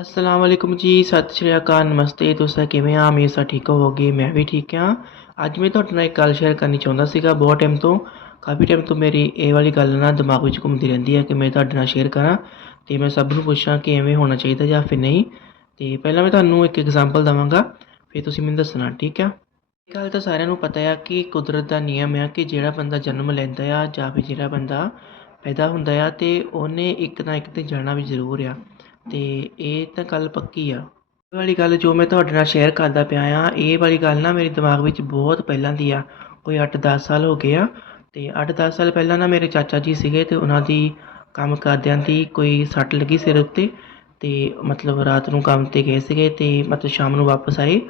ਅਸਲਾਮ ਵਾਲੇਕੁਮ ਜੀ, ਸਤਿ ਸ਼੍ਰੀ ਅਕਾਲ, ਨਮਸਤੇ ਤੁਸੀਂ ਕਿਵੇਂ ਆ? ਹਮੇਸ਼ਾ ਠੀਕ ਹੋਵੋਗੇ, ਮੈਂ ਵੀ ਠੀਕ ਹਾਂ। ਅੱਜ ਮੈਂ ਤੁਹਾਡੇ ਨਾਲ ਇੱਕ ਗੱਲ ਸ਼ੇਅਰ ਕਰਨੀ ਚਾਹੁੰਦਾ ਸੀਗਾ, ਬਹੁਤ ਟਾਈਮ ਤੋਂ, ਕਾਫੀ ਟਾਈਮ ਤੋਂ ਮੇਰੀ ਇਹ ਵਾਲੀ ਗੱਲ ਨਾ ਦਿਮਾਗ ਵਿੱਚ ਘੁੰਮਦੀ ਰਹਿੰਦੀ ਹੈ ਕਿ ਮੈਂ ਤੁਹਾਡੇ ਨਾਲ ਸ਼ੇਅਰ ਕਰਾਂ ਤੇ ਮੈਂ ਸਭ ਨੂੰ ਪੁੱਛਾਂ ਕਿ ਐਵੇਂ ਹੋਣਾ ਚਾਹੀਦਾ ਜਾਂ ਫਿਰ ਨਹੀਂ। ਤੇ ਪਹਿਲਾਂ ਮੈਂ ਤੁਹਾਨੂੰ ਇੱਕ ਐਗਜ਼ਾਮਪਲ ਦਵਾਂਗਾ, ਫਿਰ ਤੁਸੀਂ ਮੈਨੂੰ ਦੱਸਣਾ, ਠੀਕ ਆ ਇਹ ਗੱਲ ਤਾਂ ਸਾਰਿਆਂ ਨੂੰ ਪਤਾ ਆ ਕਿ ਕੁਦਰਤ ਦਾ ਨਿਯਮ ਆ ਕਿ ਜਿਹੜਾ ਬੰਦਾ ਜਨਮ ਲੈਂਦਾ ਆ ਜਾਂ ਫਿਰ ਜਿਹੜਾ ਬੰਦਾ ਪੈਦਾ ਹੁੰਦਾ ਆ ਤੇ ਉਹਨੇ ਇੱਕ ਨਾ ਇੱਕ ਦਿਨ ਜਾਣਾ ਵੀ ਜ਼ਰੂਰ ਆ। ਤੇ ਇਹ ਤਾਂ ਗੱਲ ਪੱਕੀ ਆ। ਇਹ ਵਾਲੀ ਗੱਲ ਜੋ ਮੈਂ ਤੁਹਾਡੇ ਨਾਲ ਸ਼ੇਅਰ ਕਰਦਾ ਪਿਆ ਆ, ਇਹ ਵਾਲੀ ਗੱਲ ਨਾ ਮੇਰੇ ਦਿਮਾਗ ਵਿੱਚ ਬਹੁਤ ਪਹਿਲਾਂ ਦੀ ਆ। ਕੋਈ 8-10 ਸਾਲ ਹੋ ਗਏ ਆ ਤੇ 8-10 ਸਾਲ ਪਹਿਲਾਂ ਨਾ ਮੇਰੇ ਚਾਚਾ ਜੀ ਸੀਗੇ ਤੇ ਉਹਨਾਂ ਦੀ ਕੰਮ ਕਰਦਿਆਂ ਦੀ ਕੋਈ ਸੱਟ ਲੱਗੀ ਸਿਰ ਉੱਤੇ ਤੇ ਮਤਲਬ ਰਾਤ ਨੂੰ ਕੰਮ ਤੇ ਗਏ ਸੀਗੇ ਤੇ ਮਤਲਬ ਸ਼ਾਮ ਨੂੰ ਵਾਪਸ ਆਏ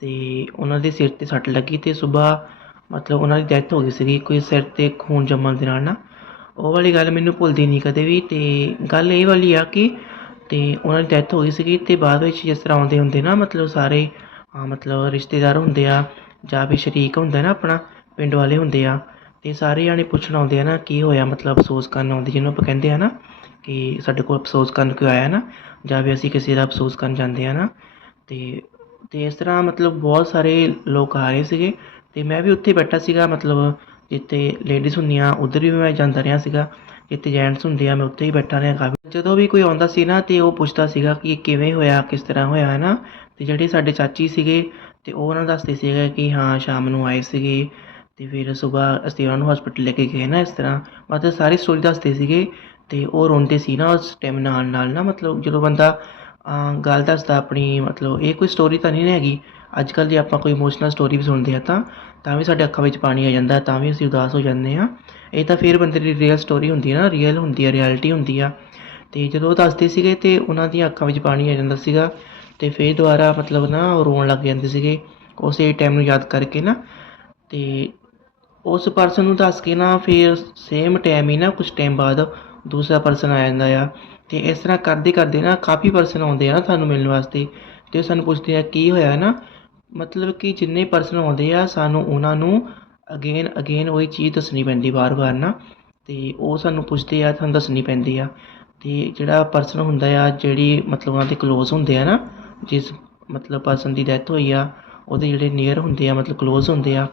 ਤੇ ਉਹਨਾਂ ਦੇ ਸਿਰ ਤੇ ਸੱਟ ਲੱਗੀ ਤੇ ਸਵੇਰ ਮਤਲਬ ਉਹਨਾਂ ਦੀ ਡੈਥ ਹੋ ਗਈ ਸੀਗੀ, ਕੋਈ ਸਿਰ ਤੇ ਖੂਨ ਜੰਮਣ ਦੇ ਨਾਲ ਨਾ। ਉਹ ਵਾਲੀ ਗੱਲ ਮੈਨੂੰ ਭੁੱਲਦੀ ਨਹੀਂ ਕਦੇ ਵੀ ਤੇ ਗੱਲ ਇਹ ਵਾਲੀ ਆ ਕਿ ਤੇ ਉਹਨਾਂ ਦੀ ਡੈਥ ਹੋ ਗਈ ਸੀਗੀ ਤੇ ਬਾਅਦ ਵਿੱਚ ਜਿਸ ਤਰ੍ਹਾਂ ਆਉਂਦੇ ਹੁੰਦੇ ਨਾ ਮਤਲਬ ਸਾਰੇ ਮਤਲਬ ਰਿਸ਼ਤੇਦਾਰ ਹੁੰਦੇ ਆ ਜਾਂ ਵੀ ਸ਼ਰੀਕ ਹੁੰਦਾ ਨਾ ਆਪਣਾ, ਪਿੰਡ ਵਾਲੇ ਹੁੰਦੇ ਆ, ਤੇ ਸਾਰੇ ਜਾਣੇ ਪੁੱਛਣ ਆਉਂਦੇ ਆ ਨਾ ਕੀ ਹੋਇਆ ਮਤਲਬ ਅਫਸੋਸ ਕਰਨ ਆਉਂਦੇ ਜਿਹਨੂੰ ਆਪਾਂ ਕਹਿੰਦੇ ਆ ਨਾ ਕਿ ਸਾਡੇ ਕੋਲ ਅਫਸੋਸ ਕਰਨ ਕਿਉਂ ਆਇਆ ਨਾ, ਜਾਂ ਵੀ ਅਸੀਂ ਕਿਸੇ ਦਾ ਅਫਸੋਸ ਕਰਨ ਜਾਂਦੇ ਆ ਨਾ, ਤੇ ਤੇ ਇਸ ਤਰ੍ਹਾਂ ਮਤਲਬ ਬਹੁਤ ਸਾਰੇ ਲੋਕ ਆ ਰਹੇ ਸੀਗੇ, ਤੇ ਮੈਂ ਵੀ ਉੱਥੇ ਬੈਠਾ ਸੀਗਾ ਮਤਲਬ ਜਿੱਥੇ ਲੇਡੀਜ਼ ਹੁੰਦੀਆਂ, ਉੱਧਰ ਵੀ ਮੈਂ ਜਾਂਦਾ ਰਿਹਾ ਸੀਗਾ ਜਿੱਥੇ ਜੈਂਟਸ ਹੁੰਦੇ ਆ, ਮੈਂ ਉੱਥੇ ਹੀ ਬੈਠਾ ਰਿਹਾ ਕਾਫੀ। ਜਦੋਂ ਵੀ ਕੋਈ ਆਉਂਦਾ ਸੀ ਨਾ, ਤੇ ਉਹ ਪੁੱਛਦਾ ਸੀਗਾ ਕਿ ਕਿਵੇਂ ਹੋਇਆ, ਕਿਸ ਤਰ੍ਹਾਂ ਹੋਇਆ ਹੈ ਨਾ ਤੇ ਜਿਹੜੇ ਸਾਡੇ ਚਾਚੀ ਸੀਗੇ, ਤੇ ਉਹ ਉਹਨਾਂ ਦੱਸਦੇ ਸੀਗੇ ਕਿ ਹਾਂ, ਸ਼ਾਮ ਨੂੰ ਆਏ ਸੀਗੇ, ਤੇ ਫਿਰ ਸਵੇਰ ਅਸੀਂ ਉਹਨਾਂ ਨੂੰ ਹਸਪੀਟਲ ਲੈ ਕੇ ਗਏ ਨਾ ਇਸ ਤਰ੍ਹਾਂ। ਮਤਲਬ ਸਾਰੀ ਸਟੋਰੀ ਦੱਸਦੇ ਸੀਗੇ, ਤੇ ਉਹ ਰੋਂਦੇ ਸੀ ਨਾ ਉਸ ਟਾਈਮ ਨਾਲ ਨਾਲ ਨਾ, ਮਤਲਬ ਜਦੋਂ ਬੰਦਾ ਗੱਲ ਦੱਸਦਾ ਆਪਣੀ, ਮਤਲਬ ਇਹ ਕੋਈ ਸਟੋਰੀ ਤਾਂ ਨਹੀਂ ਨਾ ਹੈਗੀ। ਅੱਜ ਕੱਲ੍ਹ ਜੇ ਆਪਾਂ ਕੋਈ ਇਮੋਸ਼ਨਲ ਸਟੋਰੀ ਵੀ ਸੁਣਦੇ ਹਾਂ ਤਾਂ ਤਾਂ ਵੀ ਸਾਡੇ ਅੱਖਾਂ ਵਿੱਚ ਪਾਣੀ ਆ ਜਾਂਦਾ, ਤਾਂ ਵੀ ਅਸੀਂ ਉਦਾਸ ਹੋ ਜਾਂਦੇ ਹਾਂ। ਇਹ ਤਾਂ ਫਿਰ ਬੰਦੇ ਦੀ ਰੀਅਲ ਸਟੋਰੀ ਹੁੰਦੀ ਹੈ ਨਾ ਰੀਅਲ ਹੁੰਦੀ ਹੈ ਰਿਐਲਿਟੀ ਹੁੰਦੀ ਆ। ਤੇ ਜਦੋਂ ਉਹ ਦੱਸਦੇ ਸੀਗੇ ਤੇ ਉਹਨਾਂ ਦੀਆਂ ਅੱਖਾਂ ਵਿੱਚ ਪਾਣੀ ਆ ਜਾਂਦਾ ਸੀਗਾ ਤੇ ਫਿਰ ਦੁਬਾਰਾ ਮਤਲਬ ਨਾ ਉਹ ਰੋਣ ਲੱਗ ਜਾਂਦੇ ਸੀਗੇ ਉਸੇ ਟਾਈਮ ਨੂੰ ਯਾਦ ਕਰਕੇ ਨਾ। ਤੇ ਉਸ ਪਰਸਨ ਨੂੰ ਦੱਸ ਕੇ ਨਾ ਫਿਰ ਸੇਮ ਟਾਈਮ ਹੀ ਨਾ ਕੁਝ ਟਾਈਮ ਬਾਅਦ ਦੂਸਰਾ ਪਰਸਨ ਆ ਜਾਂਦਾ ਆ। ਤੇ ਇਸ ਤਰ੍ਹਾਂ ਕਰਦੇ ਕਰਦੇ ਨਾ ਕਾਫੀ ਪਰਸਨ ਆਉਂਦੇ ਆ ਨਾ ਤੁਹਾਨੂੰ ਮਿਲਣ ਵਾਸਤੇ। ਤੇ ਸਾਨੂੰ ਪੁੱਛਦੇ ਆ, ਕੀ ਹੋਇਆ ਨਾ? ਮਤਲਬ ਕਿ ਜਿੰਨੇ ਪਰਸਨ ਆਉਂਦੇ ਆ, ਸਾਨੂੰ ਉਹਨਾਂ ਨੂੰ ਅਗੇਨ ਅਗੇਨ ਉਹੀ ਚੀਜ਼ ਦੱਸਣੀ ਪੈਂਦੀ ਵਾਰ-ਵਾਰ ਨਾ। ਤੇ ਉਹ ਸਾਨੂੰ ਪੁੱਛਦੇ ਆ, ਤੁਹਾਨੂੰ ਦੱਸਣੀ ਪੈਂਦੀ ਆ? ਤੇ ਜਿਹੜਾ ਪਰਸਨ ਹੁੰਦਾ ਆ, ਜਿਹੜੀ ਮਤਲਬ ਉਹਨਾਂ ਦੇ ক্লোਜ਼ ਹੁੰਦੇ ਆ ਨਾ, ਜਿਸ ਮਤਲਬ ਪਰਸਨ ਦੀ ਡੈਥ ਹੋਈ ਆ, ਉਹਦੇ ਜਿਹੜੇ ਨੀਅਰ ਹੁੰਦੇ ਆ, ਮਤਲਬ ক্লোਜ਼ ਹੁੰਦੇ ਆ,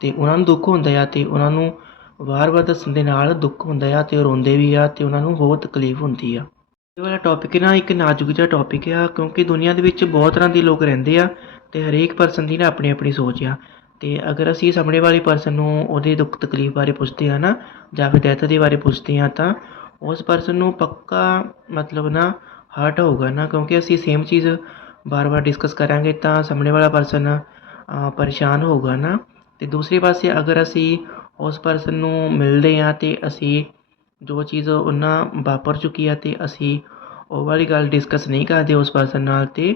ਤੇ ਉਹਨਾਂ ਨੂੰ ਦੁੱਖ ਹੁੰਦਾ ਆ, ਤੇ ਉਹਨਾਂ ਨੂੰ ਵਾਰ-ਵਾਰ ਦੱਸਣ ਦੇ ਨਾਲ ਦੁੱਖ ਹੁੰਦਾ ਆ ਤੇ ਉਹ ਰੋਂਦੇ ਵੀ ਆ ਤੇ ਉਹਨਾਂ ਨੂੰ ਹੋਰ ਤਕਲੀਫ ਹੁੰਦੀ ਆ। ਇਹ ਵਾਲਾ ਟੌਪਿਕ ਨਾ ਇੱਕ ਨਾਜ਼ੁਕ ਜਿਹਾ ਟੌਪਿਕ ਆ, ਕਿਉਂਕਿ ਦੁਨੀਆ ਦੇ ਵਿੱਚ ਬਹੁਤ ਤਰ੍ਹਾਂ ਦੇ ਲੋਕ ਰਹਿੰਦੇ ਆ ਤੇ ਹਰੇਕ ਪਰਸਨ ਦੀ ਨਾ ਆਪਣੀ ਆਪਣੀ ਸੋਚ ਆ। ਤੇ ਅਗਰ ਅਸੀਂ ਸਾਹਮਣੇ ਵਾਲੀ ਪਰਸਨ ਨੂੰ ਉਹਦੇ ਦੁੱਖ ਤਕਲੀਫ ਬਾਰੇ ਪੁੱਛਦੇ ਆ ਨਾ ਜਾਂ ਫਿਰ ਡੈਥ ਦੇ ਬਾਰੇ ਪੁੱਛਦੇ ਆ ਤਾਂ ਉਸ ਪਰਸਨ ਨੂੰ ਪੱਕਾ ਮਤਲਬ ਨਾ ਹਰਟ ਹੋਊਗਾ ਨਾ, ਕਿਉਂਕਿ ਅਸੀਂ ਸੇਮ ਚੀਜ਼ ਬਾਰ-ਬਾਰ ਡਿਸਕਸ ਕਰਾਂਗੇ ਤਾਂ ਸਾਹਮਣੇ ਵਾਲਾ ਪਰਸਨ ਪਰੇਸ਼ਾਨ ਹੋਊਗਾ ਨਾ। ਤੇ ਦੂਸਰੇ ਪਾਸੇ ਅਗਰ ਅਸੀਂ ਉਸ ਪਰਸਨ ਨੂੰ ਮਿਲਦੇ ਹਾਂ ਅਤੇ ਅਸੀਂ ਜੋ ਚੀਜ਼ ਉਹਨਾਂ ਵਾਪਰ ਚੁੱਕੀ ਆ ਅਤੇ ਅਸੀਂ ਉਹ ਵਾਲੀ ਗੱਲ ਡਿਸਕਸ ਨਹੀਂ ਕਰਦੇ ਉਸ ਪਰਸਨ ਨਾਲ ਅਤੇ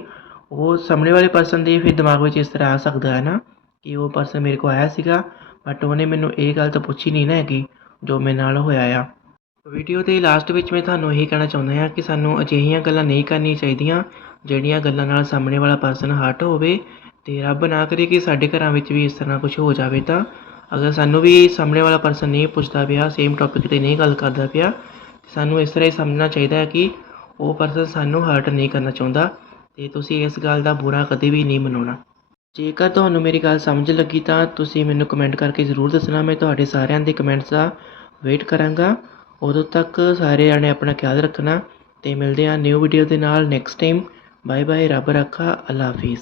ਉਹ ਸਾਹਮਣੇ ਵਾਲੇ ਪਰਸਨ ਦੇ ਫਿਰ ਦਿਮਾਗ ਵਿੱਚ ਇਸ ਤਰ੍ਹਾਂ ਆ ਸਕਦਾ ਹੈ ਨਾ ਕਿ ਉਹ ਪਰਸਨ ਮੇਰੇ ਕੋਲ ਆਇਆ ਸੀਗਾ ਬਟ ਉਹਨੇ ਮੈਨੂੰ ਇਹ ਗੱਲ ਤਾਂ ਪੁੱਛੀ ਨਹੀਂ ਨਾ ਹੈਗੀ ਜੋ ਮੇਰੇ ਨਾਲ ਹੋਇਆ ਆ। ਵੀਡੀਓ ਦੇ ਲਾਸਟ ਵਿੱਚ ਮੈਂ ਤੁਹਾਨੂੰ ਇਹੀ ਕਹਿਣਾ ਚਾਹੁੰਦਾ ਹਾਂ ਕਿ ਸਾਨੂੰ ਅਜਿਹੀਆਂ ਗੱਲਾਂ ਨਹੀਂ ਕਰਨੀਆਂ ਚਾਹੀਦੀਆਂ, ਜਿਹੜੀਆਂ ਗੱਲਾਂ ਨਾਲ ਸਾਹਮਣੇ ਵਾਲਾ ਪਰਸਨ ਹਟ ਹੋਵੇ ਤੇ ਰੱਬ ਨਾ ਕਰੇ ਕਿ ਸਾਡੇ ਘਰਾਂ ਵਿੱਚ ਵੀ ਇਸ ਤਰ੍ਹਾਂ ਕੁਝ ਹੋ ਜਾਵੇ ਤਾਂ ਅਗਰ ਸਾਨੂੰ ਵੀ ਸਾਹਮਣੇ ਵਾਲਾ ਪਰਸਨ ਨਹੀਂ ਪੁੱਛਦਾ ਪਿਆ ਸੇਮ ਟੌਪਿਕ ਤੇ ਨਹੀਂ ਗੱਲ ਕਰਦਾ ਪਿਆ ਸਾਨੂੰ ਇਸ ਤਰ੍ਹਾਂ ਹੀ ਸਮਝਣਾ ਚਾਹੀਦਾ ਹੈ ਕਿ ਉਹ ਪਰਸਨ ਸਾਨੂੰ ਹਰਟ ਨਹੀਂ ਕਰਨਾ ਚਾਹੁੰਦਾ ਤੇ ਤੁਸੀਂ ਇਸ ਗੱਲ ਦਾ ਬੁਰਾ ਕਦੇ ਵੀ ਨਹੀਂ ਮਨਾਉਣਾ ਜੇਕਰ ਤੁਹਾਨੂੰ ਮੇਰੀ ਗੱਲ ਸਮਝ ਲੱਗੀ ਤਾਂ ਤੁਸੀਂ ਮੈਨੂੰ ਕਮੈਂਟ ਕਰਕੇ ਜ਼ਰੂਰ ਦੱਸਣਾ, ਮੈਂ ਤੁਹਾਡੇ ਸਾਰਿਆਂ ਦੇ ਕਮੈਂਟਸ ਦਾ ਵੇਟ ਕਰਾਂਗਾ। ਉਦੋਂ ਤੱਕ ਸਾਰੇ ਜਾਣੇ ਆਪਣਾ ਖਿਆਲ ਰੱਖਣਾ ਤੇ ਮਿਲਦੇ ਹਾਂ ਨਿਊ ਵੀਡੀਓ ਦੇ ਨਾਲ ਨੈਕਸਟ ਟਾਈਮ ਬਾਏ ਬਾਏ ਰੱਬ ਰੱਖਾ, ਅੱਲਾ ਹਾਫਿਜ਼।